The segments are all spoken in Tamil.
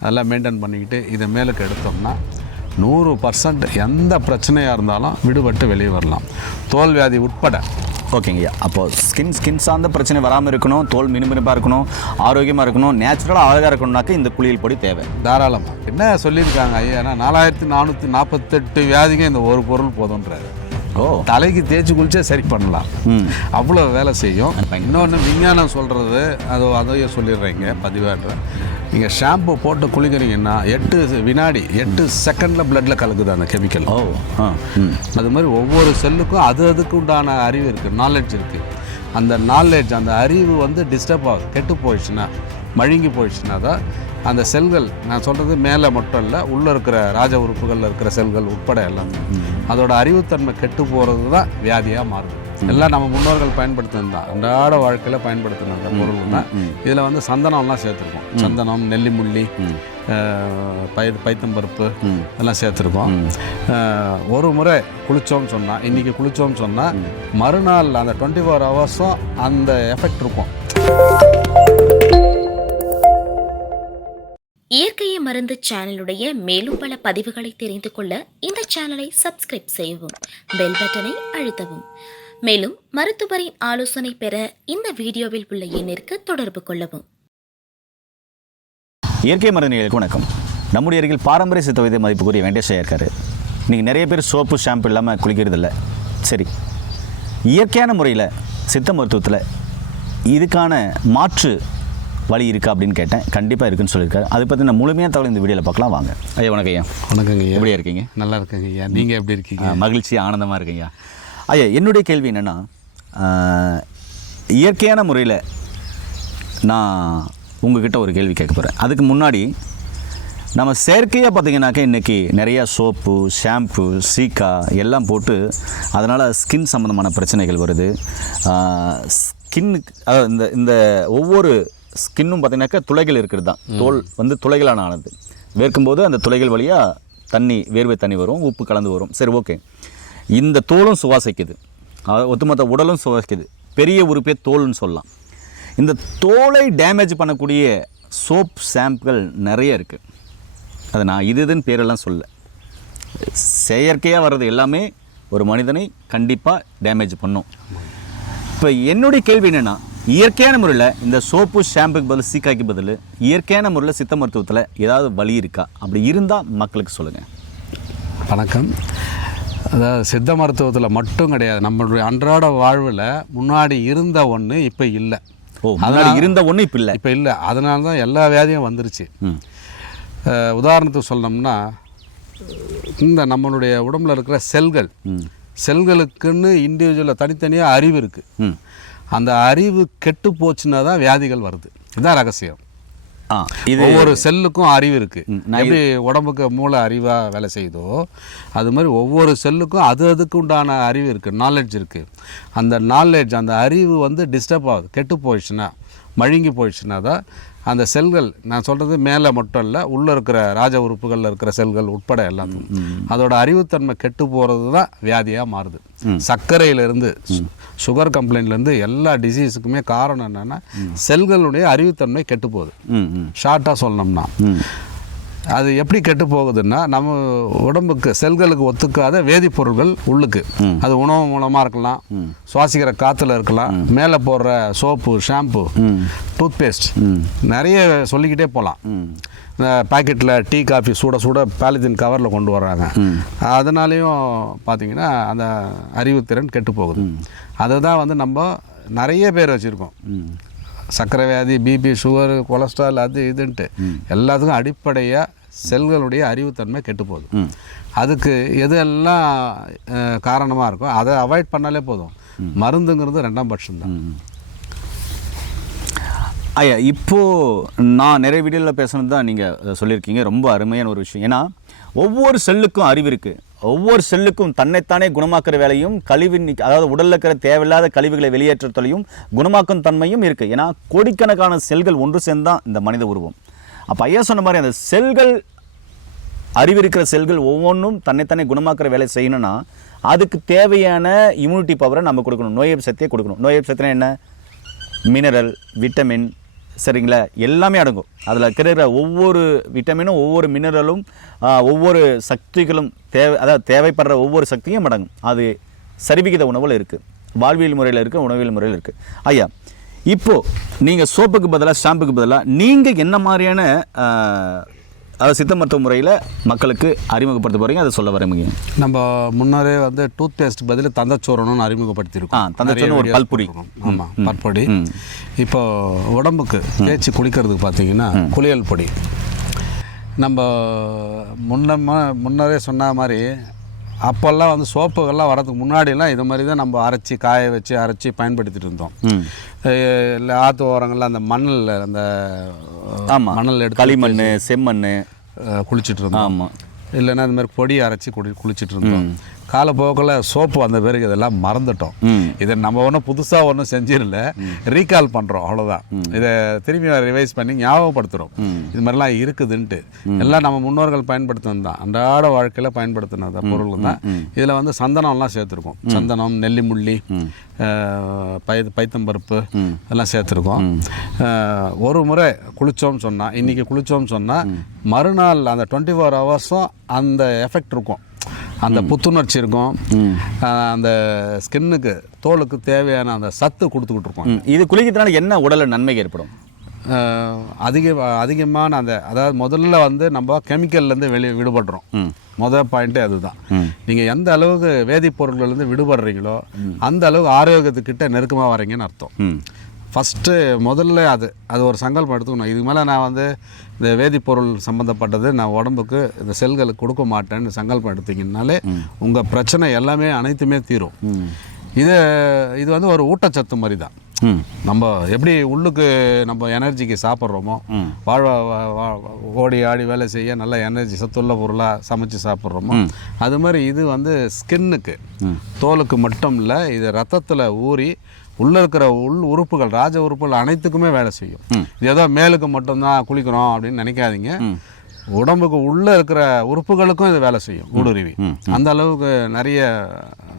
அதெல்லாம் மெயின்டைன் பண்ணிக்கிட்டு இதை மேலுக்கு எடுத்தோம்னா 100% எந்த பிரச்சனையாக இருந்தாலும் விடுபட்டு வெளியே வரலாம், தோல் வியாதி உட்பட. ஓகேங்கய்யா. அப்போது ஸ்கின் சார்ந்த பிரச்சனை வராமல் இருக்கணும், தோல் மினுமினுப்பாக இருக்கணும், ஆரோக்கியமாக இருக்கணும், நேச்சுரலாக அழகாக இருக்கணும்னாக்க இந்த குளியல் பொடி தேவை. தாராளமாக. என்ன சொல்லியிருக்காங்க ஐயா, ஏன்னா 4448 வியாதிங்க இந்த ஒரு பொருள் போதுன்றாரு. தலைக்கு தேய்ச்சி குளிச்சே சரி பண்ணலாம், அவ்வளோ வேலை செய்யும். இன்னொன்று விஞ்ஞானம் சொல்கிறது அதையே சொல்லிடுறீங்க பதிவாடுறேன். நீங்கள் ஷாம்பு போட்டு குளிக்கிறீங்கன்னா 8 செகண்டில் பிளட்டில் கலக்குது அந்த கெமிக்கல். அது மாதிரி ஒவ்வொரு செல்லுக்கும் அதுக்கு உண்டான அறிவு இருக்குது, நாலேஜ் இருக்குது. அந்த நாலேஜ், அந்த அறிவு டிஸ்டர்ப் ஆகுது, கெட்டு போயிடுச்சுன்னா, மழுங்கி போயிடுச்சுன்னா தான் அந்த செல்கள், நான் சொல்கிறது மேலே மட்டும் இல்லை, உள்ளே இருக்கிற ராஜ உறுப்புகளில் இருக்கிற செல்கள் உட்பட எல்லாம் அதோட அறிவுத்தன்மை கெட்டு போகிறது தான் வியாதியாக மாறுது. எல்லாம் நம்ம முன்னோர்கள் பயன்படுத்தினது தான், அன்றாட வாழ்க்கையில் பயன்படுத்தின அந்த பொருள் தான். இதில் சந்தனம்லாம் சேர்த்துருக்கோம். சந்தனம், நெல்லிமுள்ளி, பைத்தம்பருப்பு இதெல்லாம் சேர்த்துருக்கோம். ஒரு முறை குளித்தோம்னு சொன்னால், இன்றைக்கி குளித்தோம்னு சொன்னால் மறுநாள் அந்த 24 ஹவர்ஸும் அந்த எஃபெக்ட் இருக்கும். இயற்கையை மருந்து சேனலுடைய மேலும் பல பதிவுகளை தெரிந்து கொள்ள இந்த சேனலை சப்ஸ்கிரைப் செய்யவும், பெல் பட்டனை அழுத்தவும். மேலும் மருத்துவரின் ஆலோசனை பெற இந்த வீடியோவில் உள்ள எண்ணிற்கு தொடர்பு கொள்ளவும். இயற்கை மருந்துகளுக்கு வணக்கம். நம்முடைய அருகில் பாரம்பரிய சித்த வைத்திய மதிப்புக்குரிய வெங்கடேஷ் இருக்காரு. நீங்கள் நிறைய பேர் சோப்பு ஷாம்பு இல்லாமல் குளிக்கிறதில்ல. சரி, இயற்கையான முறையில் சித்த மருத்துவத்தில் இதுக்கான மாற்று வழி இருக்கா அப்படின்னு கேட்டேன். கண்டிப்பாக இருக்குன்னு சொல்லியிருக்காரு. அதை பற்றி நான் முழுமையாக தகவல் இந்த வீடியோவில் பார்க்கலாம் வாங்க. ஐயா வணக்கம். ஐயா வணக்கங்க. ஐயா எப்படியா இருக்கீங்க? நல்லா இருக்கேங்க ஐயா. நீங்கள் எப்படி இருக்கீங்க? மகிழ்ச்சி, ஆனந்தமாக இருக்கீங்க. ஐயா, என்னுடைய கேள்வி என்னென்னா, இயற்கையான முறையில் நான் உங்ககிட்ட ஒரு கேள்வி கேட்க போகிறேன். அதுக்கு முன்னாடி நம்ம செயற்கையாக பார்த்திங்கனாக்கா இன்றைக்கி நிறையா சோப்பு, ஷாம்பு, சீக்கா எல்லாம் போட்டு அதனால் ஸ்கின் சம்மந்தமான பிரச்சனைகள் வருது. ஸ்கின்னுக்கு அதாவது இந்த ஒவ்வொரு ஸ்கின்னும் பார்த்திங்கனாக்கா துளைகள் இருக்கிறது தான். தோல் துளைகளான ஆனது. வேர்க்கும்போது அந்த துளைகள் வழியாக வேர்வை தண்ணி வரும், உப்பு கலந்து வரும். சரி, ஓகே. இந்த தோலும் சுவாசிக்குது, ஒட்டுமொத்த உடலும் சுவாசிக்குது. பெரிய உறுப்பே தோல்னு சொல்லலாம். இந்த தோலை டேமேஜ் பண்ணக்கூடிய சோப் ஷாம்புகள் நிறைய இருக்குது. அதை நான் இதுன்னு பேரெல்லாம் சொல்ல, செயற்கையாக வர்றது எல்லாமே ஒரு மனிதனை கண்டிப்பாக டேமேஜ் பண்ணும். இப்போ என்னுடைய கேள்வி என்னென்னா, இயற்கையான முறையில் இந்த சோப்பு ஷாம்புக்கு பதில், சீக்காய்க்கு பதில் இயற்கையான முறையில் சித்த மருத்துவத்தில் ஏதாவது வழி இருக்கா? அப்படி இருந்தால் மக்களுக்கு சொல்லுங்கள். வணக்கம். அதாவது சித்த மருத்துவத்தில் மட்டும் கிடையாது, நம்மளுடைய அன்றாட வாழ்வில் முன்னாடி இருந்த ஒன்று இப்போ இல்லை. அதனால் இருந்த ஒன்று இப்போ இல்லை. அதனால தான் எல்லா வியாதியும் வந்துருச்சு. உதாரணத்துக்கு சொல்லணும்னா, இந்த நம்மளுடைய உடம்புல இருக்கிற செல்களுக்குன்னு இண்டிவிஜுவலாக தனித்தனியாக அறிவு இருக்குது. அந்த அறிவு கெட்டு போச்சுன்னா தான் வியாதிகள் வருது. இதுதான் ரகசியம். ஒவ்வொரு செல்லுக்கும் அறிவு இருக்குது. எப்படி உடம்புக்கு மூளை அறிவாக வேலை செய்யுதோ அது மாதிரி ஒவ்வொரு செல்லுக்கும் அதுக்கு உண்டான அறிவு இருக்குது, நாலேஜ் இருக்குது. அந்த நாலேஜ், அந்த அறிவு டிஸ்டர்ப் ஆகுது, கெட்டு போயிடுச்சுன்னா, மழுங்கி போயிடுச்சுன்னா தான் அந்த செல்கள், நான் சொல்கிறது மேலே மட்டும் இல்லை, உள்ளே இருக்கிற ராஜ உறுப்புகளில் இருக்கிற செல்கள் உட்பட எல்லாத்துக்கும் அதோட அறிவுத்தன்மை கெட்டு போகிறது தான் வியாதியாக மாறுது. சர்க்கரையிலேருந்து, சுகர் கம்ப்ளைண்ட்லேருந்து எல்லா டிசீஸுக்குமே காரணம் என்னென்னா செல்களுடைய அறிவுத்தன்மை கெட்டு போகுது. ஷார்ட்டாக சொல்லணும்னா அது எப்படி கெட்டு போகுதுன்னா, நம்ம உடம்புக்கு செல்களுக்கு ஒத்துக்காத வேதிப்பொருட்கள் உள்ளுக்கு, அது உணவு மூலமாக இருக்கலாம், சுவாசிக்கிற காற்றுல இருக்கலாம், மேலே போடுற சோப்பு, ஷாம்பு, டூத் பேஸ்ட், நிறைய சொல்லிக்கிட்டே போகலாம். இந்த பாக்கெட்டில் டீ, காஃபி சுட பாலித்தீன் கவரில் கொண்டு வர்றாங்க. அதனாலேயும் பார்த்திங்கன்னா அந்த அறிவுத்திறன் கெட்டு போகுது. அதை தான் நம்ம நிறைய பேர் வச்சுருக்கோம். சர்க்கரை வியாதி, பிபி, சுகர், கொலஸ்ட்ரால், அது இதுன்ட்டு எல்லாத்துக்கும் அடிப்படையாக செல்களுடைய அறிவுத்தன்மை கெட்டு போகுது. அதுக்கு எதெல்லாம் காரணமாக இருக்கோ அதை அவாய்ட் பண்ணாலே போதும். மருந்துங்கிறது 2ஆம் பட்சம்தான். ஐயா, இப்போது நான் நிறைய வீடியோவில் பேசுனது தான் நீங்கள் சொல்லியிருக்கீங்க. ரொம்ப அருமையான ஒரு விஷயம். ஏன்னா ஒவ்வொரு செல்லுக்கும் அறிவு இருக்குது. ஒவ்வொரு செல்லுக்கும் தன்னைத்தானே குணமாக்குற வேலையும், அதாவது உடலில் இருக்கிற தேவையில்லாத கழிவுகளை வெளியேற்றத்தையும் குணமாக்கும் தன்மையும் இருக்குது. ஏன்னா கோடிக்கணக்கான செல்கள் ஒன்று சேர்ந்தான் இந்த மனித உருவம். அப்போ ஐயா சொன்ன மாதிரி அந்த செல்கள், அறிவிருக்கிற செல்கள் ஒவ்வொன்றும் தன்னைத்தானே குணமாக்குற வேலை செய்யணும்னா அதுக்கு தேவையான இம்யூனிட்டி பவரை நம்ம கொடுக்கணும், நோய் எதிர்ப்பு சக்தியை கொடுக்கணும். நோய் எதிர்ப்பு சக்தினா என்ன? மினரல், விட்டமின், சரிங்களா, எல்லாமே அடங்கும். அதில் இருக்கிற ஒவ்வொரு விட்டமினும் ஒவ்வொரு மினரலும் ஒவ்வொரு சக்திகளும் அதாவது தேவைப்படுற ஒவ்வொரு சக்தியும் அடங்கும். அது சரிவிகித உணவில் இருக்குது, வாழ்வியல் முறையில் இருக்குது, உணவியல் முறையில் இருக்குது. ஐயா, இப்போது நீங்கள் சோப்புக்கு பதிலாக ஷாம்புக்கு பதிலாக நீங்கள் என்ன மாதிரியான அதாவது சித்த மருத்துவ முறையில் மக்களுக்கு அறிமுகப்படுத்த போகிறீங்க, அதை சொல்ல வரீங்க? நம்ம முன்னரே வந்து டூத் பேஸ்ட் பதில் தந்தச்சோரணும்னு அறிமுகப்படுத்தியிருக்கோம். தந்தச்சோறு ஒரு பல்பொடி. ஆமாம், பற்பொடி. இப்போ உடம்புக்கு தேய்ச்சி குளிக்கிறதுக்கு பார்த்தீங்கன்னா குளியல் பொடி. நம்ம முன்னரே சொன்ன மாதிரி அப்போல்லாம் வந்து சோப்புகள்லாம் வரதுக்கு முன்னாடிலாம் இது மாதிரி தான் நம்ம அரைச்சி காய வச்சு அரைச்சி பயன்படுத்திட்டு இருந்தோம். இல்லை ஆற்று ஓரங்களில் அந்த மண்ணில் அந்த மணல் எடுத்து களிமண் செம்மண் குளிச்சுட்டு இருந்தோம். ஆமாம், இல்லைன்னா இந்த மாதிரி பொடி அரைச்சி குளிச்சுட்டு இருந்தோம். காலப்போக்கில் சோப்பு வந்த பிறகு இதெல்லாம் மறந்துட்டோம். இதை நம்ம ஒன்றும் புதுசாக ஒன்றும் செஞ்சிடல, ரீகால் பண்ணுறோம், அவ்வளோதான். இதை திரும்பி ரிவைஸ் பண்ணி ஞாபகப்படுத்துகிறோம் இது மாதிரிலாம் இருக்குதுன்ட்டு. எல்லாம் நம்ம முன்னோர்கள் பயன்படுத்தினது தான், அன்றாட வாழ்க்கையில் பயன்படுத்தினது பொருள் தான். இதில் வந்து சந்தனம்லாம் சேர்த்துருக்கோம். சந்தனம், நெல்லிமுள்ளி, பைத்தம்பருப்பு எல்லாம் சேர்த்துருக்கோம். ஒரு முறை குளித்தோம்னு சொன்னால், இன்றைக்கி குளித்தோம்னு சொன்னால் மறுநாள் அந்த 24 ஹவர்ஸும் அந்த எஃபெக்ட் இருக்கும், அந்த புத்துணர்ச்சி இருக்கும், அந்த ஸ்கின்னுக்கு தோலுக்கு தேவையான அந்த சத்து கொடுத்துக்கிட்டு இருக்கோம். இது குளிக்கிறதுனால என்ன உடலில் நன்மை ஏற்படும்? அதிகமான அந்த அதாவது முதல்ல வந்து நம்ம கெமிக்கல்லேருந்து விடுபடுறோம். முதல் பாயிண்ட்டே அதுதான். நீங்கள் எந்த அளவுக்கு வேதிப்பொருட்கள்லேருந்து விடுபடுறீங்களோ அந்த அளவுக்கு ஆரோக்கியத்துக்கிட்ட நெருக்கமாக வரீங்கன்னு அர்த்தம். ஃபஸ்ட்டு முதல்ல அது ஒரு சங்கல்பம் எடுத்துக்கணும். இதுக்கு மேலே நான் வந்து இந்த வேதிப்பொருள் சம்மந்தப்பட்டது நான் உடம்புக்கு இந்த செல்களுக்கு கொடுக்க மாட்டேன்னு சங்கல்பம் எடுத்தீங்கன்னாலே உங்கள் பிரச்சனை எல்லாமே அனைத்துமே தீரும். இது வந்து ஒரு ஊட்டச்சத்து மாதிரி தான். நம்ம எப்படி உள்ளுக்கு நம்ம எனர்ஜிக்கு சாப்பிட்றோமோ, ஓடி ஆடி வேலை செய்ய நல்ல எனர்ஜி சத்துள்ள பொருளாக சமைச்சு சாப்பிட்றோமோ, அது மாதிரி இது வந்து ஸ்கின்னுக்கு தோலுக்கு மட்டும் இல்லை, இது ரத்தத்தில் ஊறி உள்ளே இருக்கிற உறுப்புகள், ராஜ உறுப்புகள் அனைத்துக்குமே வேலை செய்யும். இது ஏதோ மேலுக்கு மட்டும்தான் குளிக்கிறோம் அப்படின்னு நினைக்காதீங்க. உடம்புக்கு உள்ளே இருக்கிற உறுப்புகளுக்கும் இது வேலை செய்யும், ஊடுருவி. அந்த அளவுக்கு நிறைய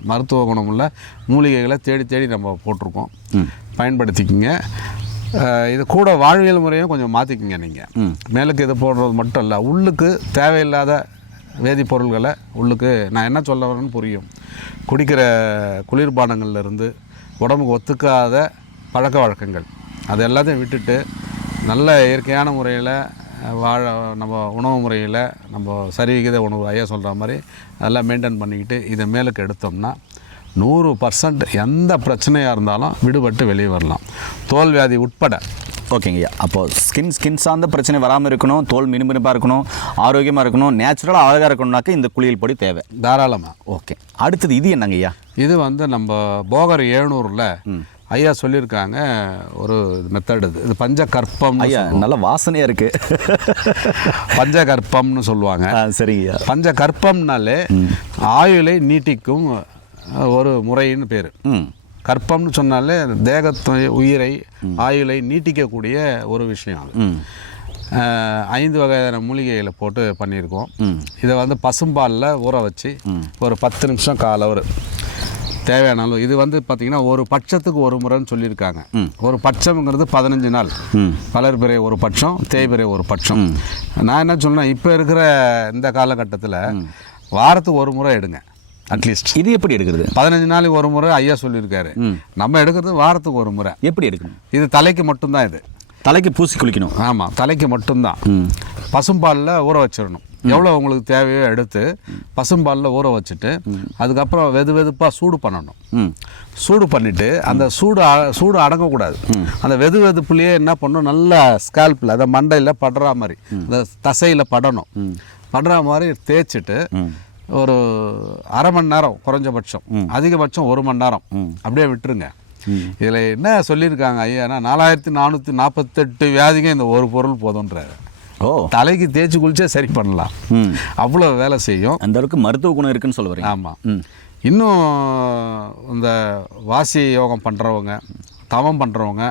மருத்துவ குணமுள்ள மூலிகைகளை தேடி தேடி நம்ம போட்டிருக்கோம், பயன்படுத்திக்கிங்க. இது கூட வாழ்வியல் முறையும் கொஞ்சம் மாற்றிக்கிங்க. நீங்கள் மேலுக்கு இது போடுறது மட்டும் இல்லை, உள்ளுக்கு தேவையில்லாத வேதிப்பொருள்களை உள்ளுக்கு நான் என்ன சொல்ல வரேன்னு புரியும். குடிக்கிற குளிர்பானங்கள்லேருந்து உடம்புக்கு ஒத்துக்காத பழக்க வழக்கங்கள் அது எல்லாத்தையும் விட்டுட்டு நல்ல இயற்கையான முறையில் நம்ம உணவு முறையில் நம்ம சரிவிகித உணவு ஐயா சொல்கிற மாதிரி அதெல்லாம் மெயின்டைன் பண்ணிக்கிட்டு இதை மேலுக்கு எடுத்தோம்னா 100% எந்த பிரச்சனையாக இருந்தாலும் விடுபட்டு வெளியே வரலாம், தோல் வியாதி உட்பட. ஓகேங்கய்யா, அப்போது ஸ்கின் சார்ந்த பிரச்சனை வராமல் இருக்கணும், தோல் மினுமினுப்பாக இருக்கணும், ஆரோக்கியமாக இருக்கணும், நேச்சுரலாக அழகாக இருக்கணும்னாக்க இந்த குளியல் பொடி தேவை தாராளமாக. ஓகே, அடுத்தது இது என்னங்கய்யா? இது வந்து நம்ம போகர் 700ல் ஐயா சொல்லியிருக்காங்க ஒரு மெத்தட். இது பஞ்சகற்பம். ஐயா நல்ல வாசனையாக இருக்குது. பஞ்சகற்பம்னு சொல்லுவாங்க. சரிங்கய்யா. பஞ்சகற்பம்னாலே ஆயுளை நீட்டிக்கும் ஒரு முறைன்னு பேர். கற்பம்னு சொன்னாலே தேகத்தை, உயிரை, ஆயுளை நீட்டிக்கக்கூடிய ஒரு விஷயம். அது 5 வகையான மூலிகைகளை போட்டு பண்ணியிருக்கோம். இதை வந்து பசும்பாலில் ஊற வச்சு ஒரு 10 நிமிஷம் கால் அவர் தேவையான அளவு. இது வந்து பார்த்திங்கன்னா ஒரு பட்சத்துக்கு ஒரு முறைன்னு சொல்லியிருக்காங்க. ஒரு பட்சம்ங்கிறது 15 நாள், வளர்பிறை ஒரு பட்சம், தேய்பிறை ஒரு பட்சம். நான் என்ன சொன்னேன், இப்போ இருக்கிற இந்த காலகட்டத்தில் வாரத்துக்கு ஒரு முறை எடுங்க அட்லீஸ்ட். இது எப்படி எடுக்கிறது? 15 நாளைக்கு ஒரு முறை ஐயா சொல்லியிருக்காரு. நம்ம எடுக்கிறது வாரத்துக்கு ஒரு முறை. எப்படி எடுக்கணும்? இது தலைக்கு மட்டும்தான். இது தலைக்கு பூசி குளிக்கணும். ஆமாம், தலைக்கு மட்டும்தான். பசும்பாலில் ஊற வச்சிடணும். எவ்வளோ உங்களுக்கு தேவையோ எடுத்து பசும்பாலில் ஊற வச்சுட்டு அதுக்கப்புறம் வெதுப்பாக சூடு பண்ணணும். சூடு பண்ணிவிட்டு அந்த சூடு அடங்கக்கூடாது. அந்த வெதுப்புலேயே என்ன பண்ணணும், நல்லா ஸ்கால்பில் அதை மண்டையில் படுற மாதிரி அந்த தசையில் படணும். படுற மாதிரி தேய்ச்சிட்டு ஒரு அரை மணி நேரம் குறைஞ்சபட்சம், அதிகபட்சம் 1 மணி நேரம் அப்படியே விட்டுருங்க. இதில் என்ன சொல்லியிருக்காங்க ஐயானா 4448 வியாதிங்க இந்த ஒரு பொருள் போதுன்றாரு. தலைக்கு தேய்ச்சி குளிச்சா சரி பண்ணலாம், அவ்வளோ வேலை செய்யும். அந்த அளவுக்கு மருத்துவ குணம் இருக்குன்னு சொல்ல வரீங்க? ஆமாம். இன்னும் இந்த வாசி யோகம் பண்ணுறவங்க, தவம் பண்ணுறவங்க,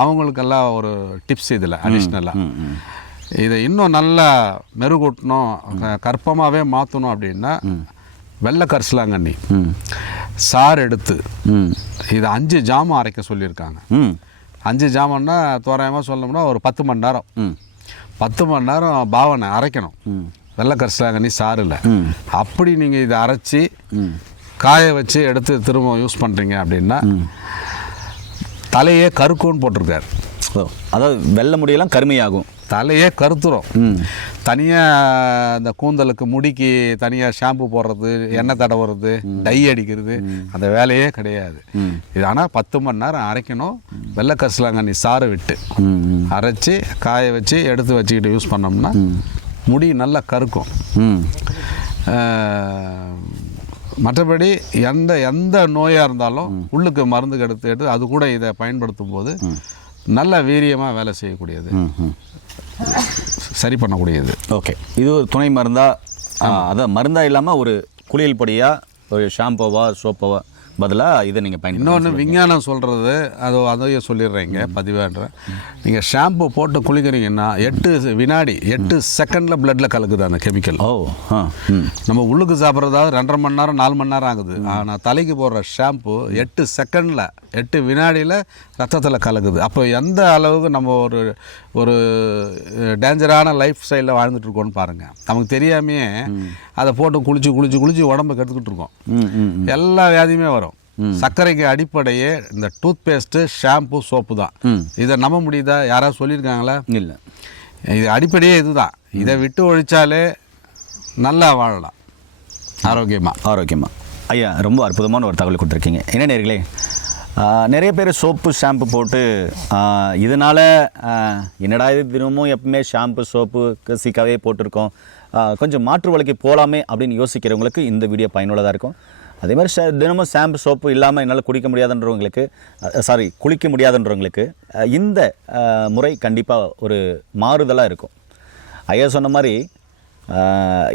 அவங்களுக்கெல்லாம் ஒரு டிப்ஸ் இதில் அடிஷ்னலாக. இதை இன்னும் நல்லா மெருகூட்டணும், கற்பமாகவே மாற்றணும் அப்படின்னா வெள்ளை கரிசலாங்கண்ணி சாறு எடுத்து இதை 5 ஜாமம் அரைக்க சொல்லியிருக்காங்க. 5 ஜாமான்னா தோராயமாக சொல்லணும்னா ஒரு 10 மணி நேரம். 10 மணி நேரம் பாவனை அரைக்கணும். வெள்ளை கரிசலாங்கண்ணி சாறில் அப்படி நீங்கள் இதை அரைச்சி காய வச்சு எடுத்து திரும்ப யூஸ் பண்ணுறீங்க அப்படின்னா தலையே கருக்கும்னு போட்டிருக்காரு. அதாவது வெள்ளை முடியெல்லாம் கருமையாகும், தலையே கருத்துரும். தனியாக இந்த கூந்தலுக்கு முடிக்கு தனியாக ஷாம்பு போடுறது, எண்ணெய் தடவுறது, டை அடிக்கிறது அந்த வேலையே கிடையாது. இது ஆனால் 10 மணி நேரம் அரைக்கணும். வெள்ளை கரிசலாங்கண்ணி சாறு விட்டு அரைச்சி காய வச்சு எடுத்து வச்சுக்கிட்டு யூஸ் பண்ணோம்னா முடி நல்லா கருக்கும். மற்றபடி எந்த நோயாக இருந்தாலும் உள்ளுக்கு மருந்து எடுத்து அது கூட இதை பயன்படுத்தும் போது நல்ல வீரியமாக வேலை செய்யக்கூடியது, சரி பண்ணக்கூடியது. ஓகே, இது ஒரு துணை மருந்தா, அதான் மருந்தா இல்லாமல் ஒரு குளியல் பொடியா, ஒரு ஷாம்புவா சோப்போவா பதிலாக இதை நீங்கள் பயன்படுத்த. இன்னொன்று விஞ்ஞானம் சொல்கிறது அதையும் சொல்லிடுறீங்க பதிவான்றேன். நீங்கள் ஷாம்பு போட்டு குளிக்கிறீங்கன்னா 8 வினாடி 8 செகண்டில் பிளட்டில் கலக்குது அந்த கெமிக்கல். நம்ம உள்ளுக்கு சாப்பிட்றதாவது 2.5 மணி நேரம் 4 மணி நேரம் ஆகுது. ஆனால் தலைக்கு போடுற ஷாம்பு 8 செகண்டில் 8 வினாடியில் ரத்தத்தில் கலக்குது. அப்போ எந்த அளவுக்கு நம்ம ஒரு டேஞ்சரான லைஃப் ஸ்டைலில் வாழ்ந்துட்டு இருக்கோன்னு பாருங்கள். நமக்கு தெரியாமையே அதை போட்டு குளிச்சு உடம்பை கெடுத்துக்கிட்டு இருக்கோம். எல்லா வியாதியுமே வரும். சர்க்கரைக்கு அடிப்படையே இந்த டூத் பேஸ்ட்டு, ஷாம்பு, சோப்பு தான். இதை நம்ப முடியுதா? யாராவது சொல்லியிருக்காங்களா? இல்லை. இது அடிப்படையே இதுதான். இதை விட்டு ஒழிச்சாலே நல்லா வாழலாம் ஆரோக்கியமாக. ஐயா, ரொம்ப அற்புதமான ஒரு தகவல் கொடுத்துருக்கீங்க. என்ன நேயர்களே, நிறைய பேர் சோப்பு ஷாம்பு போட்டு இதனால் என்னடா இது தினமும் எப்பவுமே ஷாம்பு சோப்பு சீக்காவே போட்டிருக்கோம், கொஞ்சம் மாற்று வழிக்கு போகலாமே அப்படின்னு யோசிக்கிறவங்களுக்கு இந்த வீடியோ பயனுள்ளதாக இருக்கும். அதே மாதிரி தினமும் ஷாம்பு சோப்பு இல்லாமல் என்னால் குளிக்க முடியாதுன்றவங்களுக்கு இந்த முறை கண்டிப்பாக ஒரு மாறுதலாக இருக்கும். ஐயா சொன்ன மாதிரி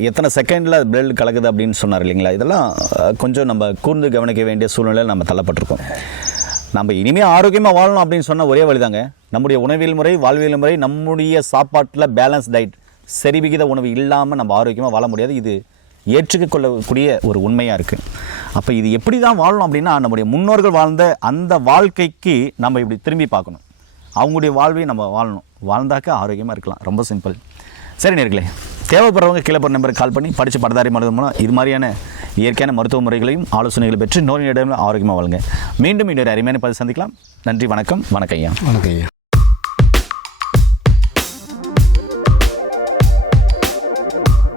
எத்தனை செகண்டில் பிளட் கலக்குது அப்படின்னு சொன்னார் இல்லைங்களா? இதெல்லாம் கொஞ்சம் நம்ம கூர்ந்து கவனிக்க வேண்டிய சூழ்நிலையில் நம்ம தள்ளப்பட்டிருக்கோம். நம்ம இனிமேல் ஆரோக்கியமாக வாழணும் அப்படின்னு சொன்ன ஒரே வழிதாங்க நம்முடைய உணவியல் முறை, வாழ்வியல் முறை. நம்முடைய சாப்பாட்டில் பேலன்ஸ் டயட், சரிவிகித உணவு இல்லாமல் நம்ம ஆரோக்கியமாக வாழ முடியாது. இது ஏற்றுக்க கொள்ளக்கூடிய ஒரு உண்மையாக இருக்குது. அப்போ இது எப்படி தான் வாழணும் அப்படின்னா, நம்முடைய முன்னோர்கள் வாழ்ந்த அந்த வாழ்க்கைக்கு நம்ம இப்படி திரும்பி பார்க்கணும். அவங்களுடைய வாழ்வையும் நம்ம வாழணும். வாழ்ந்தாக்க ஆரோக்கியமாக இருக்கலாம். ரொம்ப சிம்பிள். சரி நேயர்களே, தேவைப்படுறவங்க கீழே போகிற நம்பருக்கு கால் பண்ணி படித்து பட்டதாரி மருத்துவம் மூலம் இது மாதிரியான இயற்கையான மருத்துவ முறைகளையும் ஆலோசனைகளை பெற்று நோயிடம் ஆரோக்கியமாக வாழுங்க. மீண்டும் இன்னொரு அருமையான பதிவு சந்திக்கலாம். நன்றி, வணக்கம். வணக்கம் ஐயா.